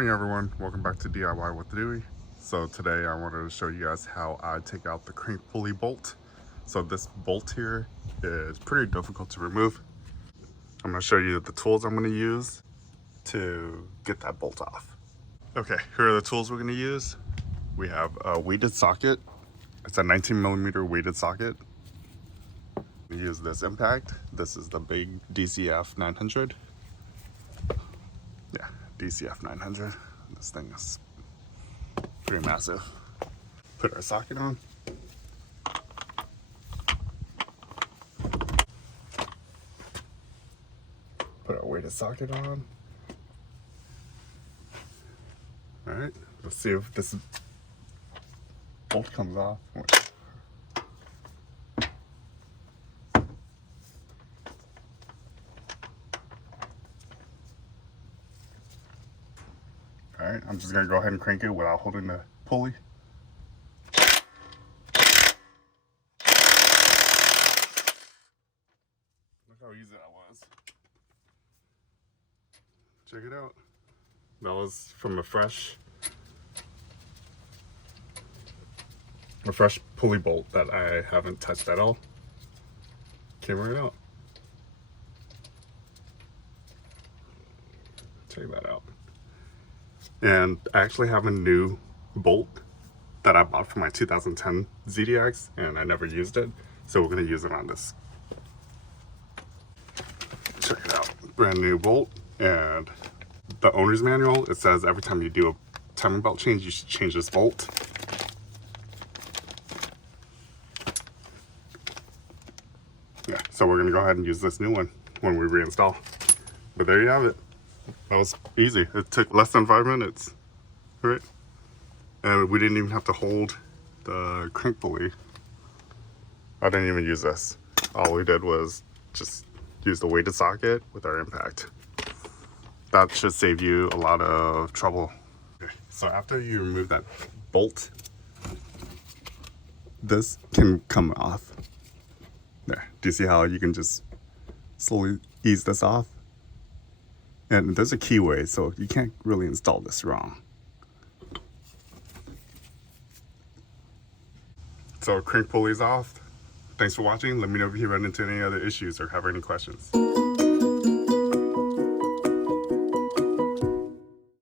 morning everyone, welcome back to DIYwithDuy. So today I wanted to show you guys how I take out the crank pulley bolt. So this bolt here is pretty difficult to remove. I'm going to show you the tools I'm going to use to get that bolt off. Okay, here are the tools we're going to use. We have a weighted socket. It's a 19mm weighted socket. We use this impact. This is the big DCF 900. Yeah, DCF 900. This thing is pretty massive. Put our socket on. Put our weighted socket on. Alright, let's see if this bolt comes off. Alright, I'm just going to go ahead and crank it without holding the pulley. Look how easy that was. Check it out. That was from a fresh pulley bolt that I haven't touched at all. Came right out. Check that out. And I actually have a new bolt that I bought for my 2010 ZDX and I never used it, so we're going to use it on this. Check it out, brand new bolt. And the owner's manual, it says every time you do a timing belt change, you should change this bolt. Yeah, so we're going to go ahead and use this new one when we reinstall. But there you have it. That was easy. It took less than 5 minutes, right? And we didn't even have to hold the crank pulley. I didn't even use this. All we did was just use the weighted socket with our impact. That should save you a lot of trouble. Okay, so after you remove that bolt, this can come off. There, do you see how you can just slowly ease this off? And there's a keyway, so you can't really install this wrong. So crank pulley's off. Thanks for watching. Let me know if you run into any other issues or have any questions.